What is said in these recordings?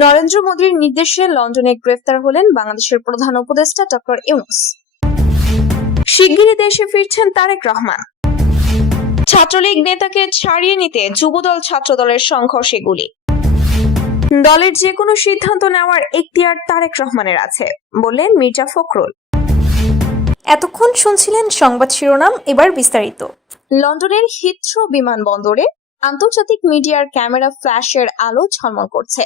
নরেন্দ্র মোদীর নির্দেশে লন্ডনে গ্রেফতার হলেন বাংলাদেশের প্রধান উপদেষ্টা ডক্টর ইউনুস। শিগগিরই দেশে ফিরছেন তারেক রহমান। ছাত্রলীগ নেতাকে ছাড়িয়ে নিতে যুবদল ছাত্রদলের সংঘর্ষে গুলি। দলের যে কোনো সিদ্ধান্ত নেওয়ার এখতিয়ার তারেক রহমানের আছে, বললেন মির্জা ফখরুল। এতক্ষণ শুনছিলেন সংবাদ শিরোনাম, এবার বিস্তারিত। লন্ডনের হিথ্রো বিমানবন্দরে আন্তর্জাতিক মিডিয়ার ক্যামেরা ফ্ল্যাশের আলো ঝলমল করছে।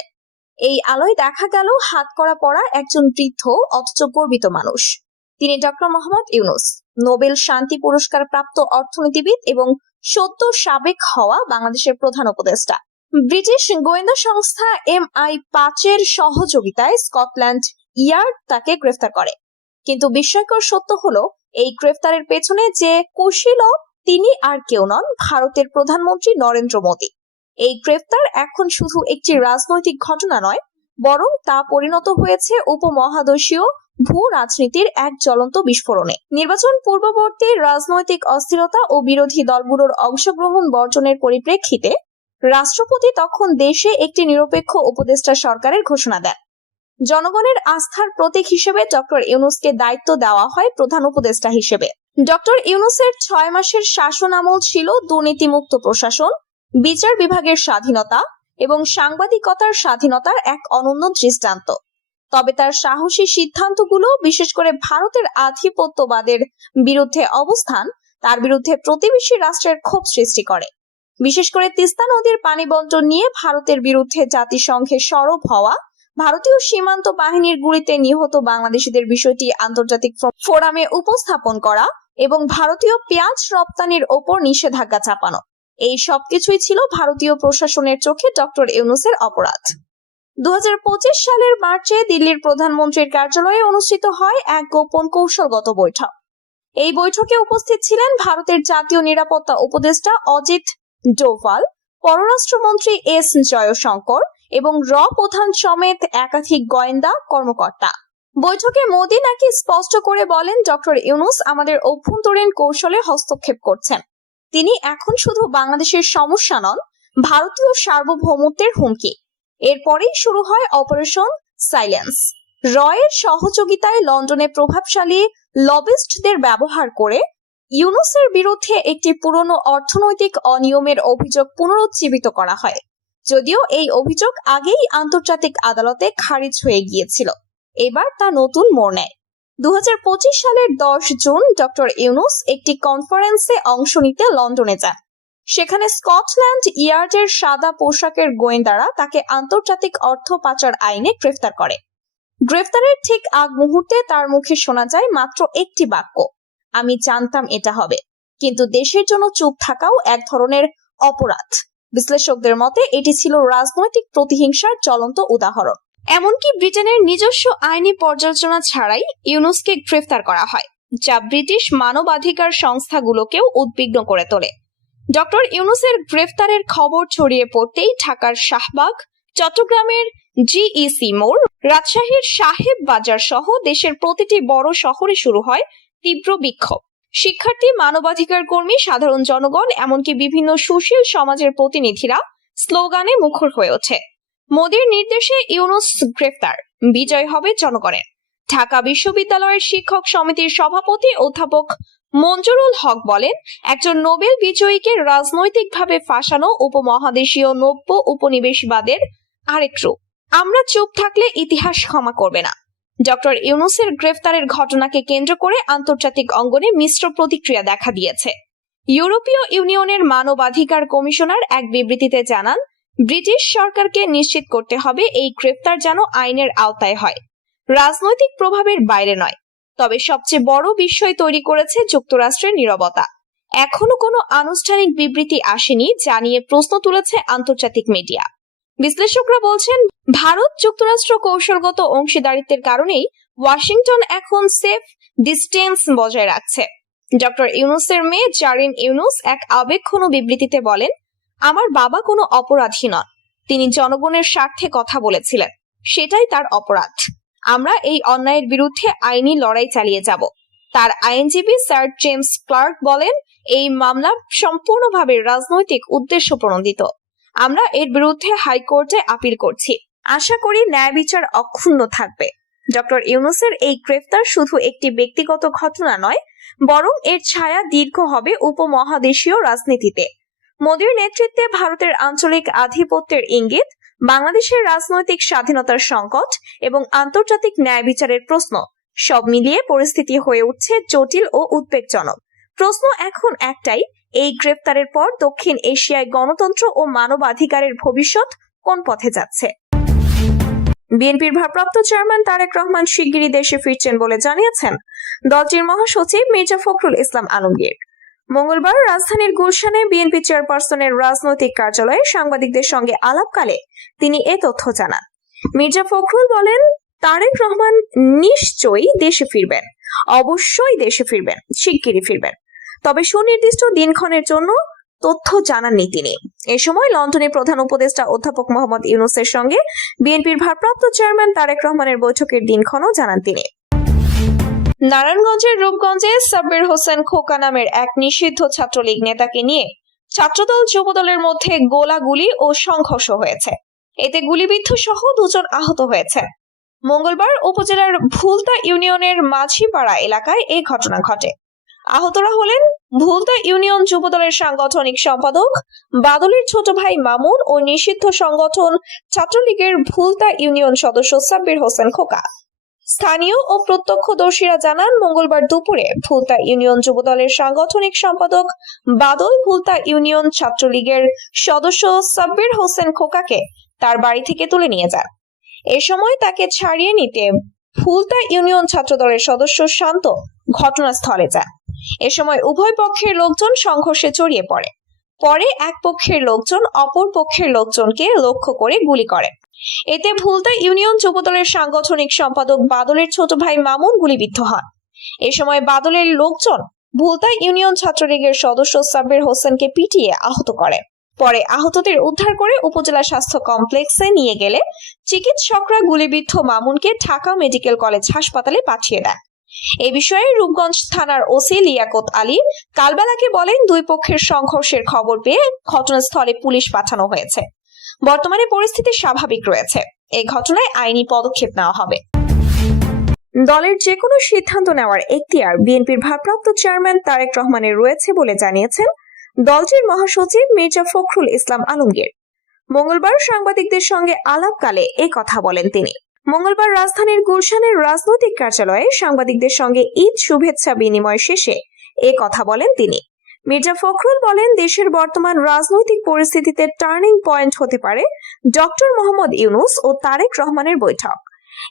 এই আলোয় দেখা গেল হাত করা পড়া একজন বৃদ্ধ অথচ গর্বিত মানুষ। তিনি ডক্টর মোহাম্মদ ইউনুস, নোবেল শান্তি পুরস্কার প্রাপ্ত অর্থনীতিবিদ এবং সদ্য সাবেক হওয়া বাংলাদেশের প্রধান উপদেষ্টা। ব্রিটিশ গোয়েন্দা সংস্থা এম আই পাঁচের সহযোগিতায় স্কটল্যান্ড ইয়ার্ড তাকে গ্রেফতার করে। কিন্তু বিস্ময়কর সত্য হলো, এই গ্রেফতারের পেছনে যে কুশীলব তিনি আর কেউ নন, ভারতের প্রধানমন্ত্রী নরেন্দ্র মোদী। এই গ্রেফতার এখন শুধু একটি রাজনৈতিক ঘটনা নয়, বরং তা পরিণত হয়েছে উপমহাদেশীয় ভূ রাজনীতির এক জ্বলন্ত বিস্ফোরণে। নির্বাচন পূর্ববর্তী রাজনৈতিক অস্থিরতা ও বিরোধী দলগুলোর অংশগ্রহণ বর্জনের পরিপ্রেক্ষিতে রাষ্ট্রপতি তখন দেশে একটি নিরপেক্ষ উপদেষ্টা সরকারের ঘোষণা দেন। জনগণের আস্থার প্রতীক হিসেবে ডক্টর ইউনুসকে দায়িত্ব দেওয়া হয় প্রধান উপদেষ্টা হিসেবে। ডক্টর ইউনুসের ছয় মাসের শাসন আমল ছিল দুর্নীতিমুক্ত প্রশাসন বিচার বিভাগের স্বাধীনতা এবং সাংবাদিকতার স্বাধীনতার এক অনন্য দৃষ্টান্ত। তবে তার সাহসী সিদ্ধান্তগুলো, বিশেষ করে ভারতের আধিপত্যবাদের বিরুদ্ধে অবস্থান, তার বিরুদ্ধে প্রতিবেশী রাষ্ট্রের ক্ষোভ সৃষ্টি করে। বিশেষ করে তিস্তা নদীর পানি বন্টন নিয়ে ভারতের বিরুদ্ধে জাতিসংঘে সরব হওয়া, ভারতীয় সীমান্ত বাহিনীর গুলিতে নিহত বাংলাদেশিদের বিষয়টি আন্তর্জাতিক ফোরামে উপস্থাপন করা এবং ভারতীয় পেঁয়াজ রপ্তানির ওপর নিষেধাজ্ঞা চাপানো। এই সবকিছুই ছিল ভারতীয় প্রশাসনের চোখে ডক্টর ইউনুসের অপরাধ। দু হাজার পঁচিশ সালের মার্চে দিল্লির প্রধানমন্ত্রীর কার্যালয়ে অনুষ্ঠিত হয় এক গোপন কৌশলগত বৈঠক। এই বৈঠকে উপস্থিত ছিলেন ভারতের জাতীয় নিরাপত্তা উপদেষ্টা অজিত ডোভাল, পররাষ্ট্রমন্ত্রী এস জয়শঙ্কর এবং র প্রধান সমেত একাধিক গোয়েন্দা কর্মকর্তা। বৈঠকে মোদী নাকি স্পষ্ট করে বলেন, ডক্টর ইউনুস আমাদের অভ্যন্তরীণ কৌশলে হস্তক্ষেপ করছেন। তিনি এখন শুধু বাংলাদেশের সমস্যা নন, ভারতীয় সার্বভৌমত্বের হুমকি। এরপরেই শুরু হয় অপারেশন সাইলেন্স রয়ের সহযোগিতায় লন্ডনে প্রভাবশালী লবিস্টদের ব্যবহার করে ইউনুসের বিরুদ্ধে একটি পুরনো অর্থনৈতিক অনিয়মের অভিযোগ পুনরুজ্জীবিত করা হয়। যদিও এই অভিযোগ আগেই আন্তর্জাতিক আদালতে খারিজ হয়ে গিয়েছিল। এবার তা নতুন মোড় নেয়। দু হাজার পঁচিশ সালের দশ জুন ডক্টর ইউনুস একটি কনফারেন্সে অংশ নিতে লন্ডনে যান। সেখানে স্কটল্যান্ড ইয়ার্ডের সাদা পোশাকের গোয়েন্দারা তাকে আন্তর্জাতিক অর্থ পাচার আইনে গ্রেফতার করে। গ্রেফতারের ঠিক আগ মুহূর্তে তার মুখে শোনা যায় মাত্র একটি বাক্য, আমি জানতাম এটা হবে। কিন্তু দেশের জন্য চুপ থাকাও এক ধরনের অপরাধ। বিশ্লেষকদের মতে এটি ছিল রাজনৈতিক প্রতিহিংসার চলন্ত উদাহরণ। এমনকি ব্রিটেনের নিজস্ব আইনি পর্যালোচনা ছাড়াই ইউনুসকে গ্রেফতার করা হয়, যা ব্রিটিশ মানবাধিকার সংস্থাগুলোকেও উদ্বিগ্ন করে তোলে। ডক্টর ইউনুসের গ্রেফতারের খবর ছড়িয়ে পড়তেই ঢাকার শাহবাগ, চট্টগ্রামের জিইসি মোড়, রাজশাহীর সাহেব বাজার সহ দেশের প্রতিটি বড় শহরে শুরু হয় তীব্র বিক্ষোভ। শিক্ষার্থী, মানবাধিকার কর্মী, সাধারণ জনগণ, এমনকি বিভিন্ন সুশীল সমাজের প্রতিনিধিরা স্লোগানে মুখর হয়ে ওঠে। মোদীর নির্দেশে ইউনুস গ্রেফতার। বিজয় হবে জনগণের। ঢাকা বিশ্ববিদ্যালয়ের শিক্ষক সমিতির সভাপতি অধ্যাপক মঞ্জুরুল হক বলেন, একজন নোবেল বিজয়ীকে রাজনৈতিকভাবে ফাঁসানো উপমহাদেশীয় নব্য উপনিবেশবাদের আরেক রূপ। আমরা চুপ থাকলে ইতিহাস ক্ষমা করবে না। ডক্টর ইউনুসের গ্রেফতারের ঘটনাকে কেন্দ্র করে আন্তর্জাতিক অঙ্গনে মিশ্র প্রতিক্রিয়া দেখা দিয়েছে। ইউরোপীয় ইউনিয়নের মানবাধিকার কমিশনার এক বিবৃতিতে জানান ব্রিটিশ সরকারকে নিশ্চিত করতে হবে এই গ্রেফতার যেন আইনের আওতায় হয়। রাজনৈতিক প্রভাবের বাইরে নয়, তবে সবচেয়ে বড় বিষয় তৈরি করেছে যুক্তরাষ্ট্রের নীরবতা। এখনও কোনো আনুষ্ঠানিক বিবৃতি আসেনি যা নিয়ে প্রশ্ন তুলেছে আন্তর্জাতিক মিডিয়া। বিশ্লেষকরা বলছেন, ভারত যুক্তরাষ্ট্র কৌশলগত অংশীদারিত্বের কারণেই ওয়াশিংটন এখন সেফ ডিস্টেন্স বজায় রাখছে। ডক্টর ইউনুসের মেয়ে জারিন ইউনুস এক আবেগঘন বিবৃতিতে বলেন আমার বাবা কোনো অপরাধী নন। তিনি জনগণের স্বার্থে কথা বলেছিলেন। সেটাই তার অপরাধ। আমরা এই অন্যায়ের বিরুদ্ধে আইনি লড়াই চালিয়ে যাব। তার আইনজীবী স্যার জেমস ক্লার্ক বলেন, এই মামলা সম্পূর্ণভাবে রাজনৈতিক উদ্দেশ্য প্রণোদিত। আমরা এর বিরুদ্ধে হাইকোর্টে আপিল করছি। আশা করি ন্যায় বিচার অক্ষুণ্ণ থাকবে। ডক্টর ইউনুসের এই গ্রেফতার শুধু একটি ব্যক্তিগত ঘটনা নয়, বরং এর ছায়া দীর্ঘ হবে উপমহাদেশীয় রাজনীতিতে। মোদীর নেতৃত্বে ভারতের আঞ্চলিক আধিপত্যের ইঙ্গিত, বাংলাদেশের রাজনৈতিক স্বাধীনতার সংকট এবং আন্তর্জাতিক ন্যায় বিচারের প্রশ্ন। সব মিলিয়ে পরিস্থিতি হয়ে উঠছে জটিল ও উদ্বেগজনক। প্রশ্ন এখন একটাই, এই গ্রেফতারের পর দক্ষিণ এশিয়ায় গণতন্ত্র ও মানবাধিকারের ভবিষ্যৎ কোন পথে যাচ্ছে? বিএনপির ভারপ্রাপ্ত চেয়ারম্যান তারেক রহমান শিগগিরই দেশে ফিরছেন বলে জানিয়েছেন দলটির মহাসচিব মির্জা ফখরুল ইসলাম আলমগীর। মঙ্গলবার রাজধানীর গুলশানে বিএনপি চেয়ারপারসনের রাজনৈতিক কার্যালয়ে সাংবাদিকদের সঙ্গে আলাপকালে তিনি এ তথ্য জানান। মির্জা ফখরুল বলেন, তারেক রহমান নিশ্চয়ই দেশে ফিরবেন। অবশ্যই দেশে ফিরবেন, শিগগিরই ফিরবেন। তবে সুনির্দিষ্ট দিনক্ষণের জন্য তথ্য জানাননি তিনি। এ সময় লন্ডনে প্রধান উপদেষ্টা অধ্যাপক মোহাম্মদ ইউনুসের সঙ্গে বিএনপির ভারপ্রাপ্ত চেয়ারম্যান তারেক রহমানের বৈঠকের দিনক্ষণও জানান তিনি। নারায়ণগঞ্জের রূপগঞ্জে সাব্বির হোসেন খোকা নামের এক নিষিদ্ধ ছাত্রলীগ নেতাকে নিয়ে ছাত্রদল যুবদলের মধ্যে গোলাগুলি ও সংঘর্ষ হয়েছে। এতে গুলিবিদ্ধ সহ দুজন আহত হয়েছে। মঙ্গলবার উপজেলার ভুলতা ইউনিয়নের মাঝিপাড়া এলাকায় এই ঘটনা ঘটে। আহতরা হলেন ভুলতা ইউনিয়ন যুবদলের সাংগঠনিক সম্পাদক বাদলের ছোট ভাই মামুন ও নিষিদ্ধ সংগঠন ছাত্রলীগের ভুলতা ইউনিয়ন সদস্য সাব্বির হোসেন খোকা। স্থানীয় ও প্রত্যক্ষদর্শীরা জানান, মঙ্গলবার দুপুরে ভুলতা ইউনিয়ন যুবদলের সাংগঠনিক সম্পাদক বাদল ভুলতা ইউনিয়ন ছাত্রলীগের সদস্য সাব্বির হোসেন খোকাকে তার বাড়ি থেকে তুলে নিয়ে যান। এ সময় তাকে ছাড়িয়ে নিতে ফুলতা ইউনিয়ন ছাত্রদলের সদস্য শান্ত ঘটনাস্থলে যান। এ সময় উভয় পক্ষের লোকজন সংঘর্ষে জড়িয়ে পড়ে। পরে এক পক্ষের লোকজন অপর পক্ষের লোকজনকে লক্ষ্য করে গুলি করে। এতে ভুলতা ইউনিয়ন যুবদলের সাংগঠনিক সম্পাদক বাদলের ছোট ভাই মামুন গুলিবিদ্ধ হন। এ সময় বাদলের লোকজন ভুলতা ইউনিয়ন ছাত্রলীগের সদস্য সাব্বির হোসেনকে পিটিয়ে আহত করে। পরে আহতদের উদ্ধার করে উপজেলা স্বাস্থ্য কমপ্লেক্সে নিয়ে গেলে চিকিৎসকরা গুলিবিদ্ধ মামুনকে ঢাকা মেডিকেল কলেজ হাসপাতালে পাঠিয়ে দেয় এ বিষয়ে রূপগঞ্জ থানার ওসি লিয়াকত আলী কালবেলাকে বলেন, দুই পক্ষের সংঘর্ষের খবর পেয়ে ঘটনাস্থলে পুলিশ পাঠানো হয়েছে। বর্তমানে পরিস্থিতি স্বাভাবিক রয়েছে। এই ঘটনায় আইনি পদক্ষেপ নেওয়া হবে। দলের যে কোনো সিদ্ধান্ত নেওয়ার এখতিয়ার বিএনপির ভারপ্রাপ্ত চেয়ারম্যান তারেক রহমানের রয়েছে বলে জানিয়েছেন দলটির মহাসচিব মির্জা ফখরুল ইসলাম আলমগীর। মঙ্গলবার সাংবাদিকদের সঙ্গে আলাপকালে এ কথা বলেন তিনি। মঙ্গলবার রাজধানীর গুলশানের রাজনৈতিক কার্যালয়ে সাংবাদিকদের সঙ্গে ঈদ শুভেচ্ছা বিনিময় শেষে এ কথা বলেন তিনি। মির্জা ফখরুল বলেন, দেশের বর্তমান রাজনৈতিক পরিস্থিতিতে টার্নিং পয়েন্ট হতে পারে ডক্টর মোহাম্মদ ইউনুস ও তারেক রহমানের বৈঠক।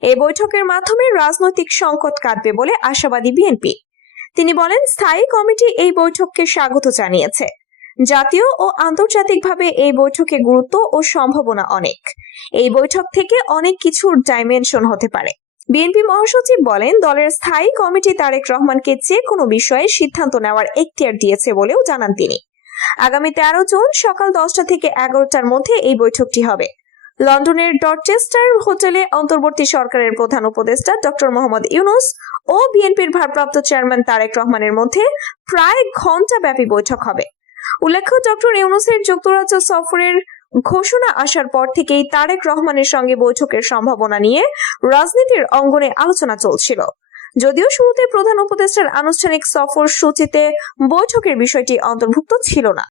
এই বৈঠকের মাধ্যমে রাজনৈতিক সংকট কাটবে বলে আশাবাদী বিএনপি। তিনি বলেন, স্থায়ী কমিটি এই বৈঠককে স্বাগত জানিয়েছে। জাতীয় ও আন্তর্জাতিকভাবে এই বৈঠকে গুরুত্ব ও সম্ভাবনা অনেক। এই বৈঠক থেকে অনেক কিছুর ডাইমেনশন হতে পারে। বিএনপি মহাসচিব বলেন, দলের স্থায়ী কমিটি তারেক রহমানকে যে কোনো বিষয়ে সিদ্ধান্ত নেওয়ার এখতিয়ার দিয়েছে বলেও জানান তিনি। আগামী তেরো জুন সকাল দশটা থেকে এগারোটার মধ্যে এই বৈঠকটি হবে। লন্ডনের ডরচেস্টার হোটেলে অন্তর্বর্তী সরকারের প্রধান উপদেষ্টা ডক্টর মোহাম্মদ ইউনুস ও বিএনপির ভারপ্রাপ্ত চেয়ারম্যান তারেক রহমানের মধ্যে প্রায় ঘণ্টা ব্যাপী বৈঠক হবে। উল্লেখ্য, ডক্টর ইউনুসের যুক্তরাজ্য সফরের ঘোষণা আসার পর থেকেই তারেক রহমানের সঙ্গে বৈঠকের সম্ভাবনা নিয়ে রাজনীতির অঙ্গনে আলোচনা চলছিল। যদিও শুরুতে প্রধান উপদেষ্টার আনুষ্ঠানিক সফর সূচিতে বৈঠকের বিষয়টি অন্তর্ভুক্ত ছিল না।